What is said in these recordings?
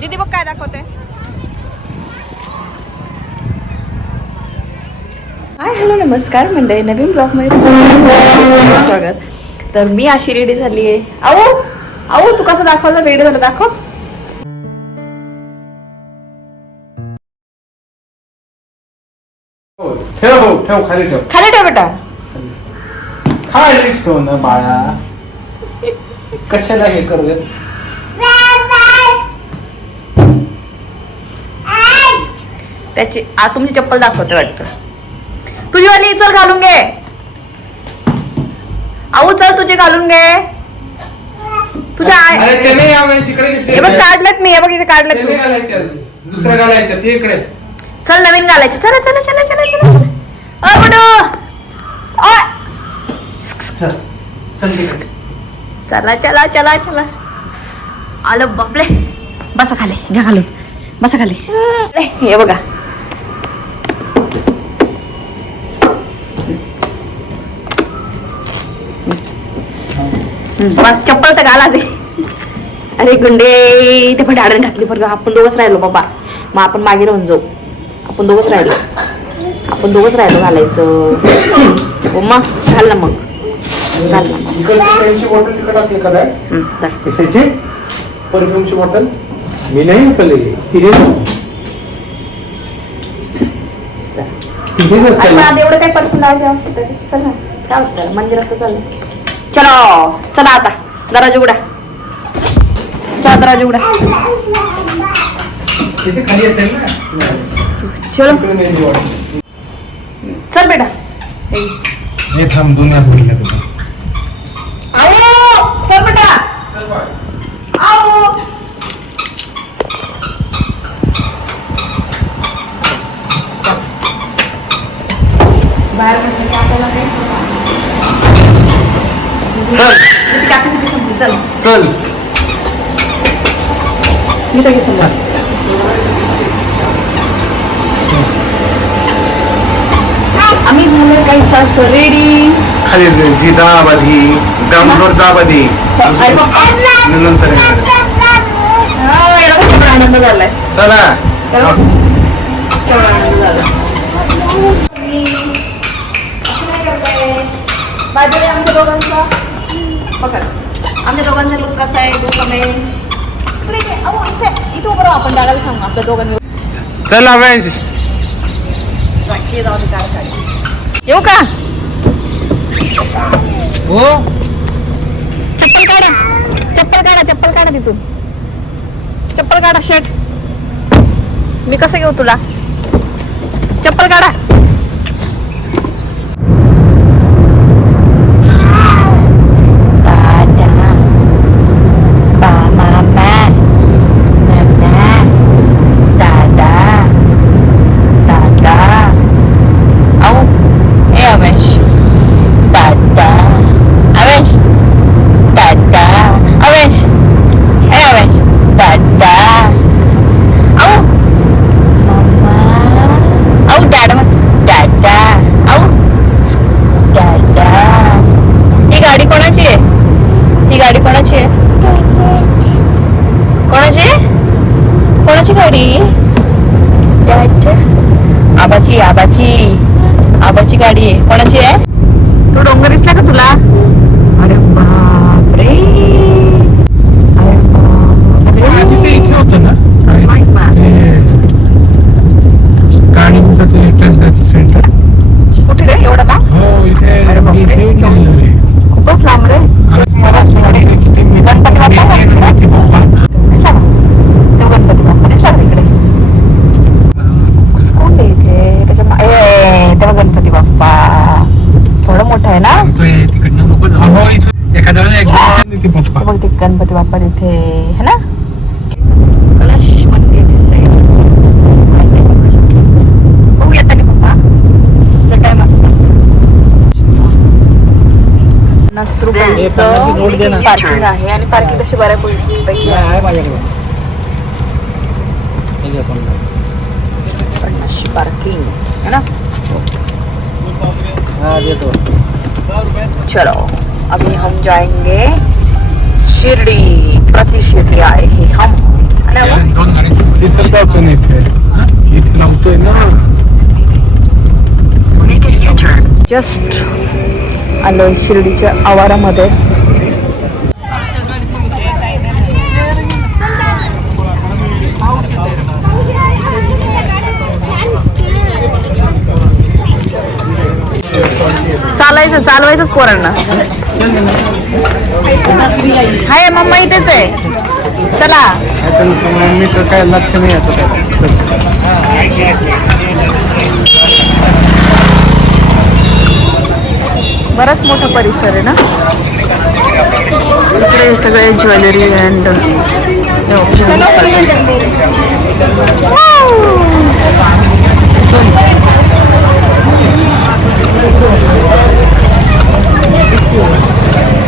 दीदी बघ काय दाखवते हाय हॅलो नमस्कार. मंडळी नवीन ब्लॉगमध्ये स्वागत. तर मी अशी रेडी झाली आहे आहो आहो तू कसं दाखवलं? रेडी झालं दाखव. हो, ठेव हो ठेव खाली ठेव. खाली ठेव बेटा. खाली ठेव ना बाळा. कशाला हे करू त्याची आ तुमची चप्पल दाखवते वाटतं. तुझी वाली चल घालून घे. आऊ चल तुझे घालून घे. तुझ्या अरे आय- ते नाही आम्ही इकडे हे बघ काढलेत मी हे बघ इथे काढलेत तू. घालायचं दुसरं घालायचं ते इकडे. चल नवीन घालायचे. चला चला चला चला चला बडू चल चल. चला चला चला चला. आलं बापले बसा खाली घ्या घालून बसा खाली. ए, हे बघा. बस चप्पल तर घाला ते अरे गुंडे ते पण आडण घातली बरं का. आपण दोघच राहिलो बाबा. मग आपण मागे राहून जाऊ. आपण दोघच राहिलो. आपण दोघच राहिलो घालायचं. हो मग घाल ना मग. घाल ना परफ्यूमची बॉटल मी नाही उचललेली. तिने एवढं काय परफ्यूम लावायची? चल ना. काय होतं? मंदिरात तर चाललं चलो चला आता. दरवाजा उघडा. चला दरवाजा उघडा. तिथे खाली असेल ना? चलो. चल बेटा. हे थांब दोन वेळा चल बेटा. आओ बाहेर म्हटलं की आपल्याला काही चल. तुझी कॅपॅसिटी संपली. चल. चल. मी तर समजा आम्ही झालो काही असं रेडी. खाली जी दाब आधी फ्लोर दाब आधी अरे. नंतर. याला पण केवढा आनंद झालाय. चला. त्याला केवढा आनंद झाला मी असं काय करताय? बाजूला आहे आमच्या दोघांचा बघा. आमच्या दोघांचा लुक कसा आहे? तो कमेंट. अहो, इथे इथे उभं आपण दादाला सांगू. आपल्या दोघांनी चल अवेंज राखी जाऊ दे कार खाली. येऊ का? हो. चप्पल काढा. चप्पल काढा चप्पल काढा तिथून. चप्पल काढा शर्ट मी कसं घेऊ तुला? चप्पल काढा दादा अवेश दादा अवेश ए अवेश दादा आऊ मम्मा आऊ डॅडा मग दादा आऊ दादा ही गाडी कोणाची आहे ही गाडी कोणाची आहे कोणाची आहे? कोणाची गाडी दादा आबाची आबाची आबाची गाडी आहे कोणाची आहे तो डोंगर दिसला का तुला अरे बापरे अरे बापरे तिथे इथे होतं ना Smart man. गाडीचं ते टेस्ट द्यायचं सेंटर कुठे रे एवढा ना हो इथे अरे बापरे. मी इथे येऊन गेलेलो रे खूपच लांब रे आणि मला असं वाटलं की ते मी गणपती बाप्पा मी सांगितलं. गणपती बाप्पा दिसला का तेव्हा गणपती बाप्पा दिसला का तिकडे स्कूल आहे इथे त्याच्या मा- ए, तेव्हा गणपती बाप्पा थोडं मोठं आहे ना सांगतोय तिकडनं नको जाऊ हो इथून एखाद्या वेळेला येते पप्पा बघ ते गणपती बाप्पा तिथे है ना? कलश मंदिर दिसतंय. बघूया पप्पा जर टाइम असतो पार्किंग आहे आणि पार्किंग तशी बऱ्यापैकी आहे. माझ्याकडे पन्नासची पार्किंग है ना? हा देतो. चलो अभी हम जाएंगे. शिर्डी प्रतिशिर्डी आहे हे हम. जस्ट आलोय शिर्डीच्या आवारामध्ये. चालायचं चालवायचंच पोरांना. हाय मम्मा इथेच आहे. चला. मी तर काय लक्ष नाही बराच मोठा परिसर आहे ना? इकडे सगळे ज्वेलरी अँड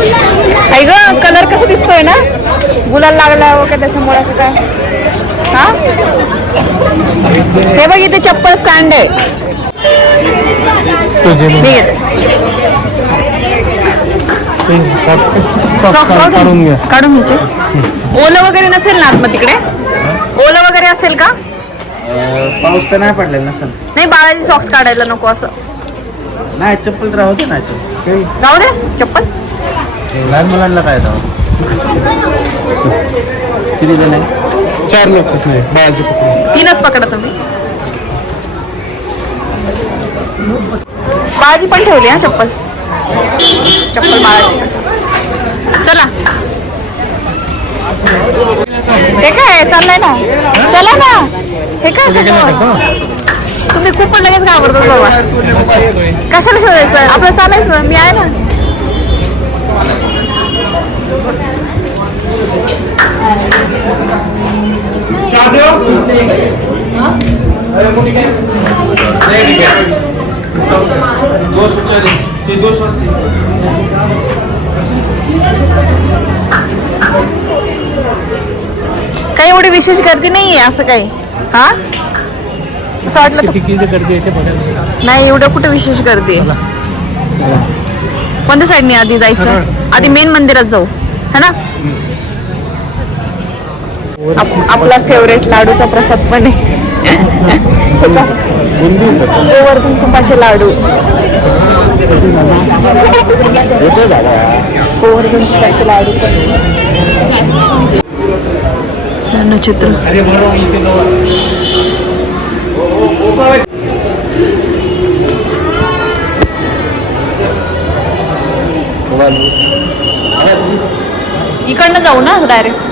ऐ ग कलर कसं दिसतोय ना? गुलाल लागला हो का त्याच्यामुळे असं काय? हा? हे बघ इथे चप्पल स्टँड आहे. काढून घ्या काढून घ्यायचे ओलं वगैरे नसेल ना आत मग तिकडे? ओलं वगैरे असेल का? पाऊस तर नाही पडलेला नसेल. नाही बाळाची सॉक्स काढायला नको असं. नाही चप्पल राहू दे नाही तर राहू दे चप्पल. लहान मुलांना काय राहू किती जण आहे? चार लोक कुठले बाळाचे कुठले तीनच पकडा तुम्ही. बाळाची पण ठेवली हा चप्पल. चप्पल बाळाची चला. हे काय चाललंय ना? चला ना. हे काय सगळं? तुम्ही खूप पण लगेच घाबरतो बाबा कशाला शोधायचं? आपलं चालायचं मी आहे ना. काही एवढी विशेष गर्दी नाहीये असं काही. हा? असं वाटलं तर- नाही एवढं कुठे विशेष गर्दी आहे? कोणत्या साईडने आधी जायचं? आधी मेन मंदिरात जाऊ. है ना? आप- आपला फेवरेट लाडूचा प्रसाद पण आहे. हे का? गोवर्धन तुपाचे लाडू. गोवर्धन तुपाचे लाडू पण आहे. चित्र अरे इकडनं जाऊ ना डायरेक्ट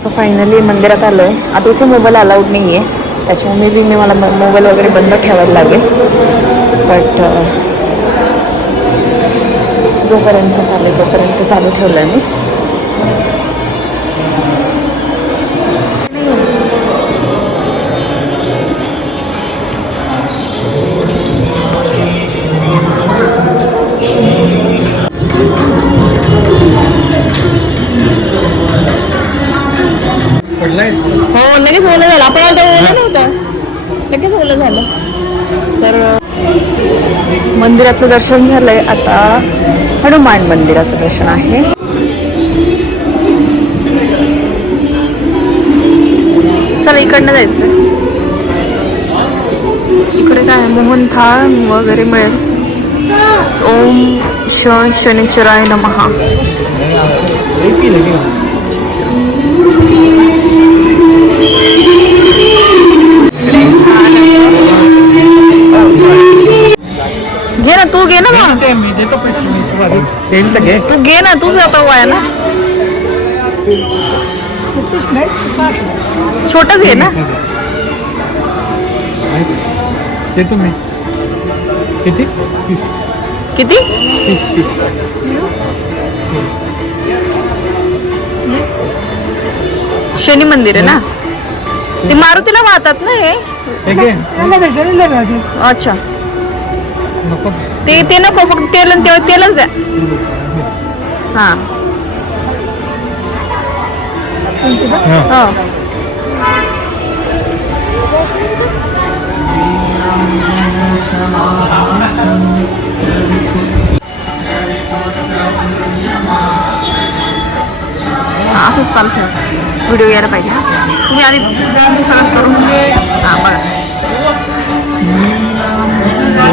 सो फायनली मंदिरात आलो आहे आता इथे मोबाईल अलाउड नाही आहे त्याच्यामुळे मे बी मी मला मोबाईल वगैरे बंद ठेवायला लागेल. बट uh, जोपर्यंत चालेल तोपर्यंत चालू ठेवलं आहे मी. हो लगेच ओलं झालं. आपण आता ओलं नव्हतं. लगेच ओलं झालं. तर मंदिराचं दर्शन झालंय आता. हनुमान मंदिराचं दर्शन आहे. चला इकडनं जायचं. इकडे काय मोहन थाळ वगैरे मिळेल. ओम श शनिचराय नमहा मग मी देतो पैसे मी तू आधी येईल तर घे तू घे ना तूच आता वया ना. छोटच घे ना. ते तुम्ही किती? तीस किती तीस तीस शनी मंदिर आहे ना? ते मारुतीला वाहतात ना हे. अच्छा. नको. ते ते नको फक्त तेल आणि तेलच द्या. हा. हां. हो असंच चालतं. व्हिडिओ यायला पाहिजे तुम्ही आधी सगळंच करून हा बघा.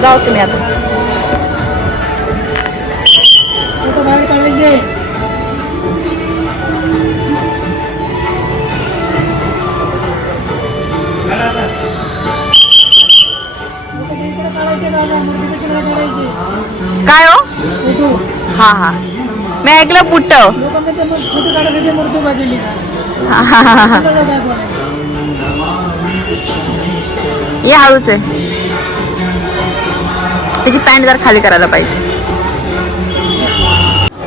जाऊ तुम्ही आता. काय हो? हा हा. मी ऐकलं पुट्ट. हा, हा, हा, हा. ये हळूच आहे. त्याची पॅन्ट जर खाली करायला पाहिजे.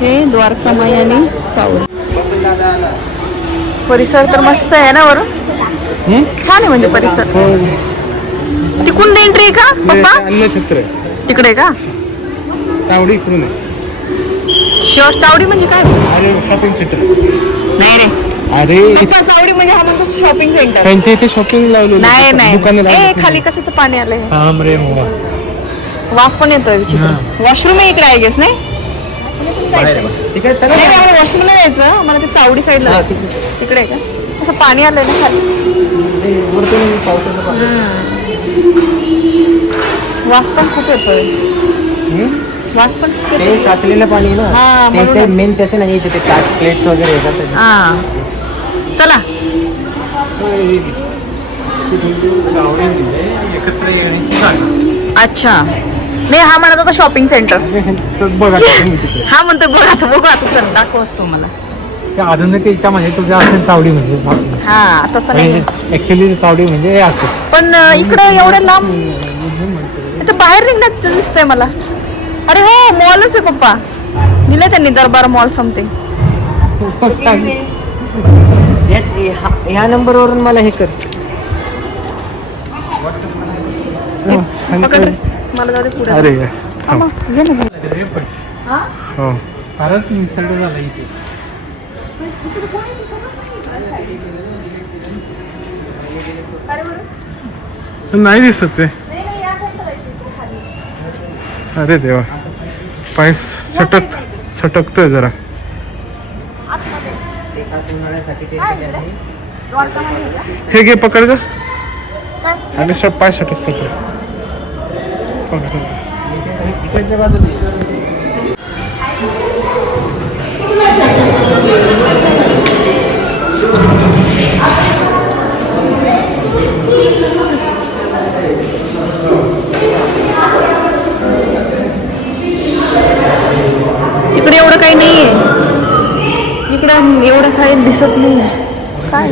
हे द्वारकामाई आणि सावली परिसर तर मस्त आहे ना वरून छान आहे म्हणजे परिसर. तिकडून एंट्री आहे का पप्पा? अन्न छत्र तिकडे आहे का? तावडी इकडून शॉर्ट चावडी म्हणजे काय? अरे शॉपिंग सेंटर नाही रे. अरे चावडी म्हणजे हा म्हणतो शॉपिंग सेंटर त्यांच्या इथे शॉपिंग लावलेली नाही नाही. ए खाली कशाचं पाणी आलंय? हो. वास पण येतोय विचित्र. वॉशरूम आहे इकडे आहे गेस नाही? ठीक आहे चला. नाही आम्हाला वॉशरूमला यायचं मला ते चावडी साईडला तिकडे. आहे का? असं पाणी आलंय ना खाली. वास पण खूप येतोय. वास पण. ते साचलेलं पाणी ना. हा, ते-. मेन त्याचे नाही ते ताट प्लेट्स वगैरे येतात. हा. चला. म्हणजे अच्छा. नाही हा म्हणत होता शॉपिंग सेंटर बघा हा म्हणतोय बघ आता बघू आता चल दाखवस तू मला. त्या आधुनिक याच्यामध्ये तुझ्या असेल चावडी म्हणजे हा तसं नाही. ऍक्च्युली चावडी म्हणजे हे असं. पण अं, इकडं एवढं लांब इथं बाहेर निघण्यात दिसतंय मला. अरे हो मॉलच आहे पप्पा. दिलं त्यांनी दरबार मॉल समथिंग याच ह्या- ह्या नंबरवरून मला हे कर. पकड. रे. मला जाऊ दे पुढे. अरे हा मग, घे ना. घे. हो. फारच निसर्ग झाला इथे. नाही दिसत ते. अरे देवा. पाय सटक सटकतोय जरा. हे घे पकड जा आणि सब पाय सटक पकड पकड तिकडच्या बाजूला इकडे एवढं काही नाहीये. इकडं एवढं काही दिसत नाही काय?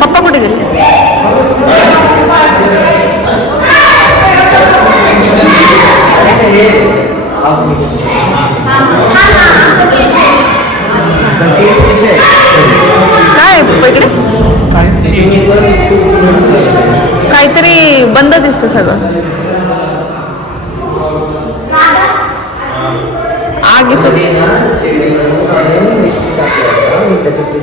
पप्पा कुठे गेले? काय इकडे? काहीतरी बंद दिसतं सगळं. आगीच त्याच्यातली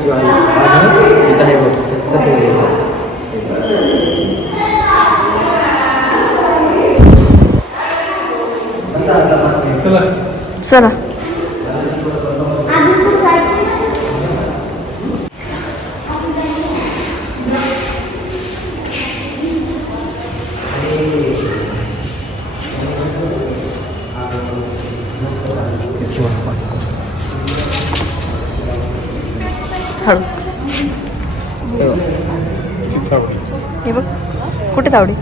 चला. हे बघ कुठे चावडी?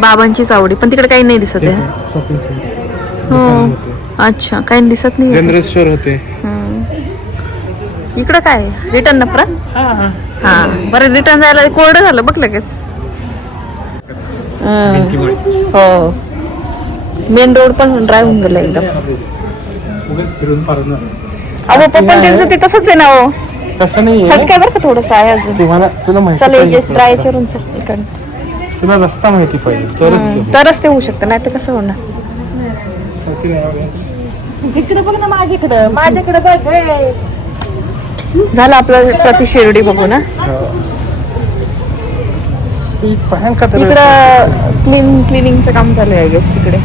बाबांची चावडी पण तिकडे काही नाही दिसत आहे. हो अच्छा काही दिसत नाही जनरल स्टोर होते इकडं काय? रिटर्न ना परत? हा बरं रिटर्न जायला कोरडं झालं बघ लगेच. हम्म. हो. मेन रोड पण ड्राय होऊन गेला एकदम. फिरून अहो पप्पा त्यांचं ते तसंच आहे ना हो. तसं नाही सट काय बरं का थोडस आहे अजून? तुम्हाला तुला माहिती चला एक ड्राय चरून सर इकडं. तुला रस्ता माहिती पाहिजे. तरच ते. तरच ते होऊ शकतं नाही तर कसं होणार? इकडे बघ ना माझ्याकडं. माझ्याकडे बघ झालं आपलं प्रति शिर्डी बघू ना. ती भयंकर तर इकडं क्लीन क्लिनिंगचं काम चालू आहे गेस तिकडे.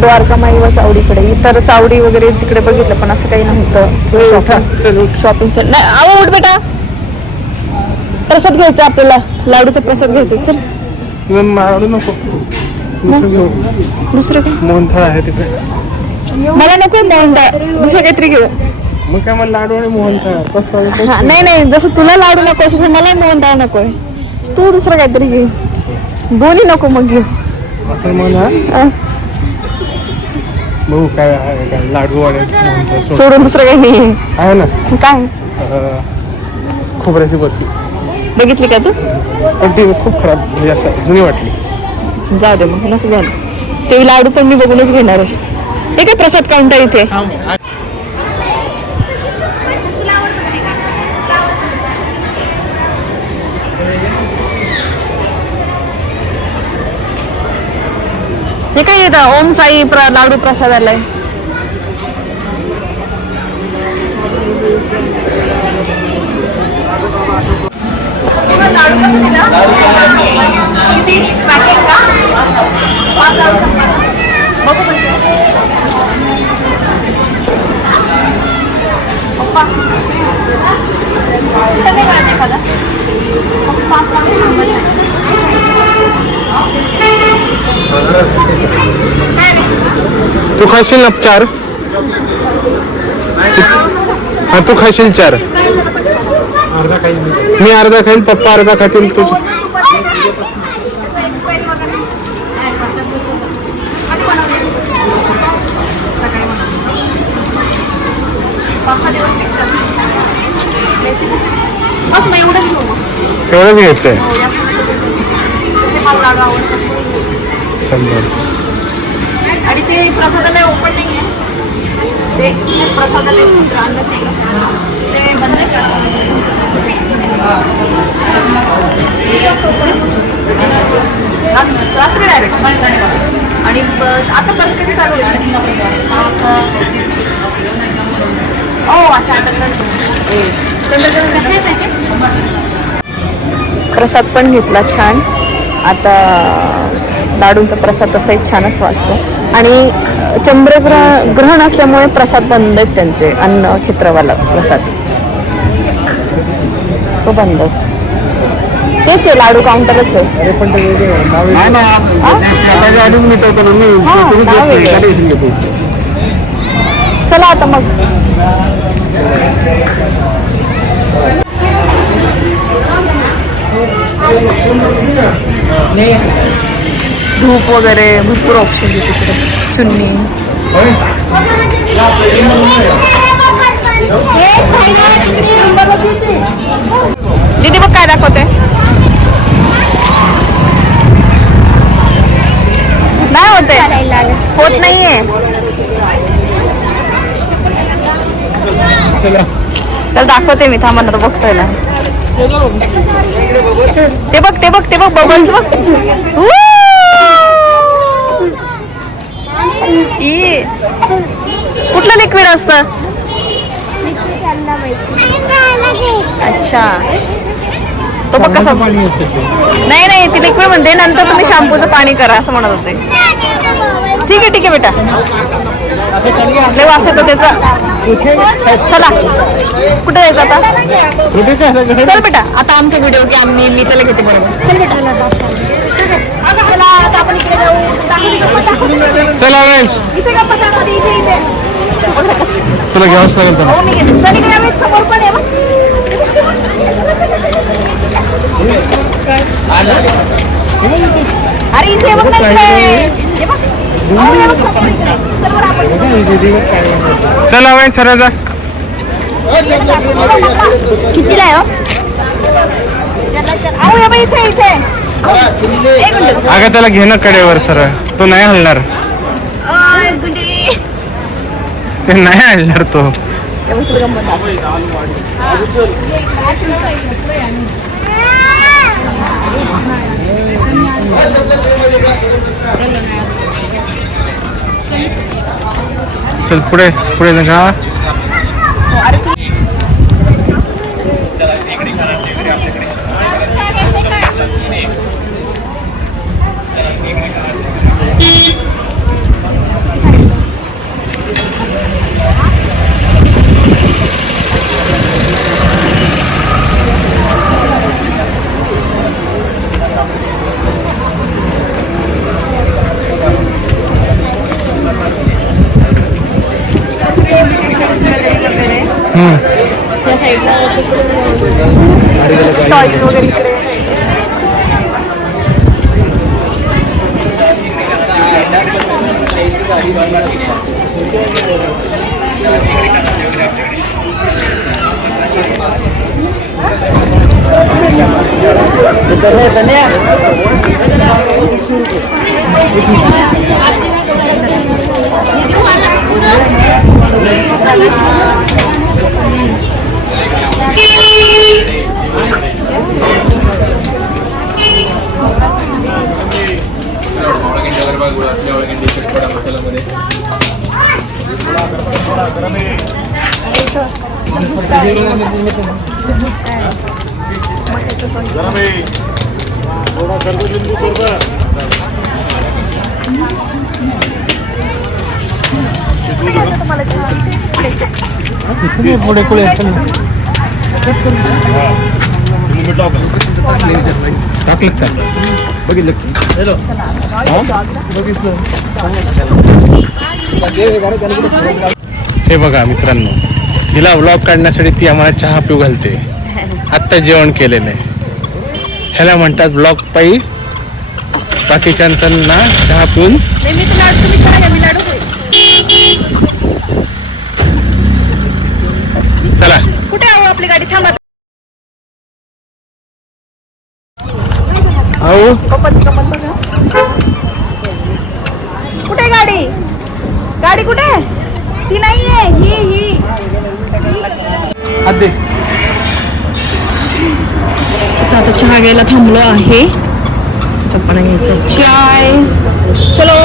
द्वारका माईवर चावडीकडे इतर चावडी वगैरे तिकडे बघितलं पण असं काही नव्हतं. उठा, चल उठ. शॉपिंग सेंटर नाही अहो उठ बेटा. प्रसाद घ्यायचा आपल्याला. लाडूचा प्रसाद घ्यायचा चल. मारू नको. दुसरं घेऊ? दुसरं काय? मोहनथाळ आहे तिकडे. मला नको मोहनदाळ दुसरं काहीतरी घेऊ. मग काय मला लाडू आणि मोहनथाळ. कसं हा, नाही नाही जसं तुला लाडू नको असं मला मोहनदाळ नकोय. तू दुसरं काहीतरी घे दोन्ही नको मग घेऊ. आपण मला अं, बघू काय आहे काय लाडू आणि मोहनथाळ सोड. सोडून दुसरं काही नाही. आहे ना? काय? अं, खोबऱ्याची बर्फी. बघितली का तू? पण ती खूप खराब म्हणजे असं जुनी वाटली. जाऊ दे मग नको घ्यायला ते लाडू पण मी बघूनच घेणार आहे. हे काय प्रसाद काउंटर इथे? हे काय येतं? ओम साई प्र लाडू प्रसाद आलाय प्रसादालय तू खाशील ना चार? हा तू खाशील चार. मी. अर्धा खाईल पप्पा अर्धा खातील तुझ. बस मग एवढंच घेऊ. मग तेवढंच घ्यायचंय? हो, जास्त नको घेऊ. तसे मला लाडू आवडतात. शंभर. आणि ते प्रसादालय ओपन नाही आहे. ते प्रसादालय चित्र अन्नचित्र. ते बंद आहे का? आज रात्री डायरेक्ट आणि ब- आता परत कधी चालू होईल ओ अच्छा प्रसाद पण घेतला छान. आता लाडूंचा प्रसाद तसाही छानच वाटतो. आणि चंद्रग्रह ग्रहण असल्यामुळे प्रसाद बंद आहेत त्यांचे अन्न चित्रवाला प्रसाद. तो बंद आहेत. तेच आहे लाडू काउंटरच आहे. अरे पण ते धूप वगैरे भरपूर ऑप्शन आहे तिकडे. चुन्नी. दीदी बघ काय दाखवते? नाही होते होत नाहीये. तर दाखवते मी थांबणार बघतोय ना. ते बघ ते बघ ते बघ बबल्स बघ. कुठलं लिक्विड असतं? अच्छा. तो बघ कसा नाही नाही ती लिक्विड म्हणते नंतर तुम्ही शॅम्पूचं पाणी करा असं म्हणत होते. ठीक आहे ठीक आहे बेटा. लय वास येतो त्याचा. चला कुठे जायचं आता? चल बेटा आता आमचा व्हिडिओ की आम्ही मी त्याला घेते बरोबर. चल बेटा. चला आता आपण इकडे जाऊ. चला इथे गप्पा. तुला घ्यावंच लागेल त्याला हो मी घेते. चल इकडे आम्ही समोर पण आहे बघ. अरे इथे बघ. चल वेश सर जा. कितीला हो? अगं त्याला घेणं कडेवर सर तो नाही हलणार. ते नाही हलणार तो. चल पुढे पुढे का टॉयज वगैरे इकडे पुढे पुढे. टाकलं का बघितलं हे बघा मित्रांनो हिला व्लॉग काढण्यासाठी ती आम्हाला चहा पिऊ घालते. आत्ता जेवण केलेलं आहे. ह्याला म्हणतात ब्लॉग पायी बाकीच्यांना चहा पिऊन नाही मी तर लाडू तुम्ही चहा घ्या मी लाडू खाईन. चला कुठे आहो आपली गाडी थांबा अहो कपत कपत बघा कुठे गाडी गाडी कुठे? ती नाहीये ही ही. आता आता चहा घ्यायला थांबलो आहे. पप्पाना घ्यायचा चाय. चलो.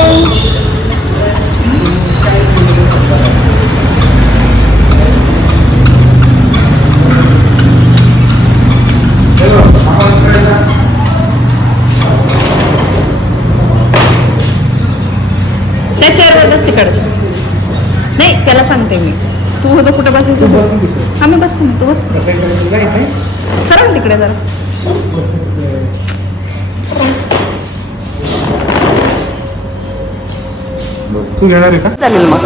त्या चेअरवर बस तिकडच्या नाही त्याला सांगते मी. तू होतं कुठं बसायचं? बस आम्ही बसते ना तू बस. सरळ तिकडे जरा. तू घेणार आहे का? चालेल मग.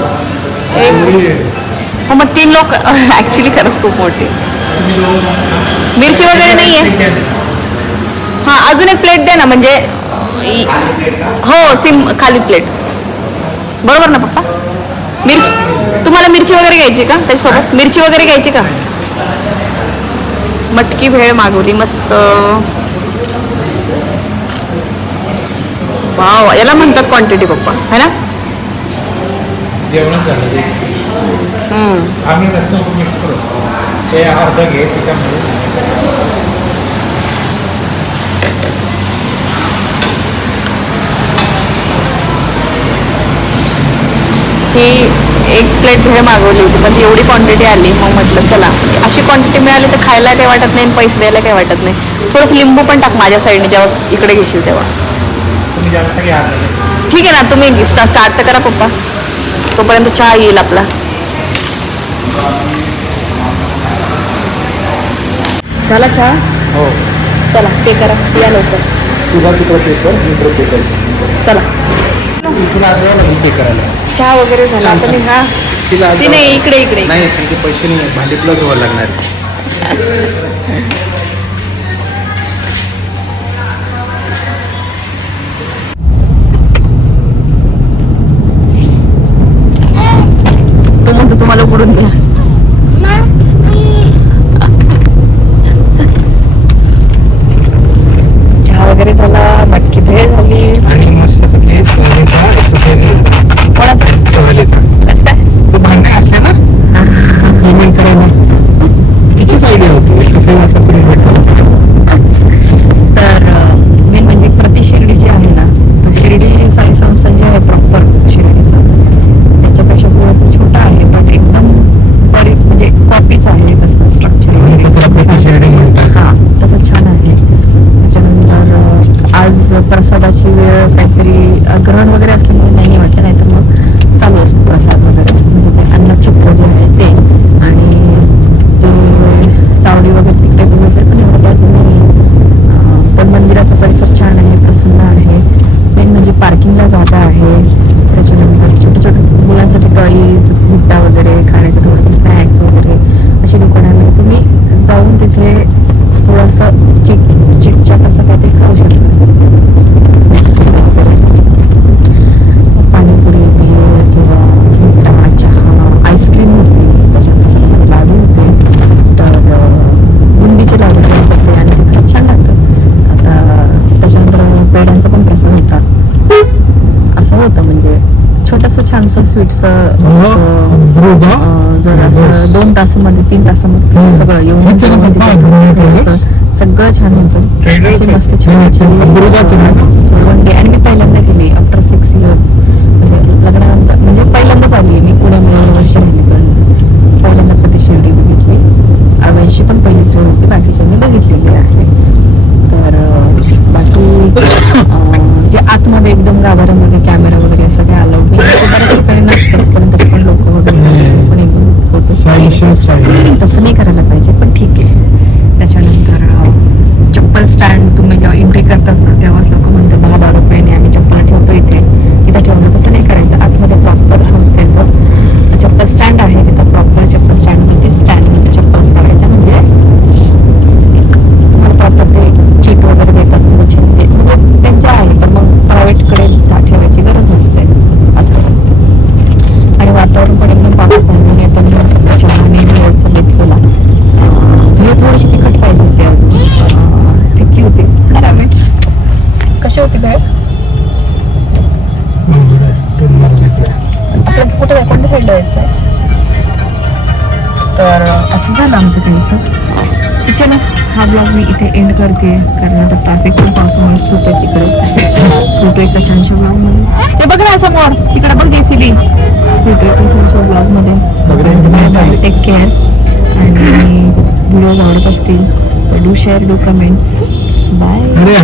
हो मग तीन लोक ऍक्च्युली खरंच खूप मोठी. मिरची वगैरे नाही आहे हां अजून एक प्लेट द्या ना म्हणजे हो सिम खाली प्लेट बरोबर ना पप्पा? मिरची? तुम्हाला मिरची वगैरे घ्यायची का त्याच्यासोबत? मिरची वगैरे घ्यायची का? मटकी भेळ मागवली मस्त. वाव याला म्हणतात क्वांटिटी पप्पा. है ना? हम्म. आम्ही नसतो मिक्स करू. ते अर्ध घे त्याच्यामध्ये. की एक प्लेट भेळ मागवली होती पण एवढी क्वांटिटी आली. मग म्हटलं चला. अशी क्वांटिटी मिळाली तर खायला काही वाटत नाही आणि पैसे द्यायला काही वाटत नाही. थोडंसं लिंबू पण टाक माझ्या साईडने जेव्हा इकडे घेशील तेव्हा. तुम्ही जास्त घ्या ठीक आहे ना तुम्ही स्टा स्टार्ट तर करा पप्पा. तोपर्यंत चहा येईल आपला. झाला चहा? हो. चला ते करा. या लवकर. तुझा तिकडे पे कर मी इकडे पे कर चला. तुला आज यावं लागेल पे करायला. चहा वगैरे झाला. आता मी हा तिला आज ती नाही इकडे इकडे. नाही त्यांचे पैसे नाही आहेत. भांडी तुला धुवायला लागणार आहे. तो म्हणतो तुम्हाला उघडून द्या स्वीटचं जर असं दोन तासामध्ये तीन तासामध्ये सगळं येऊन सगळं छान होतं. अशी. मस्त छान? वन डे आणि मी पहिल्यांदा गेली आफ्टर सिक्स इयर्स म्हणजे लग्नानंतर म्हणजे पहिल्यांदाच आली मी. एवढं वर्ष राहिली पण पहिल्यांदा कधी शिर्डी बघितली. अवेशी पण पहिलीच वेळ होती. बाकीच्यांनी बघितलेली आहे. तर बाकी जे आतमध्ये एकदम गाभाऱ्यामध्ये कॅमेरा वगैरे नाही असं बऱ्याच ठिकाणी नसतंच पण तरी पण लोक वगैरे पण तसं नाही करायला पाहिजे पण ठीक आहे त्याच्यानंतर चप्पल स्टँड तुम्ही जेव्हा एंट्री करतात ना तेव्हाच लोक म्हणतात दहा बारा रुपयाने आम्ही चप्पल ठेवतो इथे तिथं ठेवलं तसं नाही करायचं आतमध्ये प्रॉपर संस्थेचं चप्पल स्टँड आहे. करते कारण आता ट्रॅफिक खूप पावसामुळे खूप आहे तिकडे. भेटू एका छानशा ब्लॉगमध्ये ते बघ ना समोर. तिकडे बघ जेसीबी भेटू एका छानशा ब्लॉगमध्ये टेक केअर आणि व्हिडिओज आवडत असतील तर do share do comments bye अरे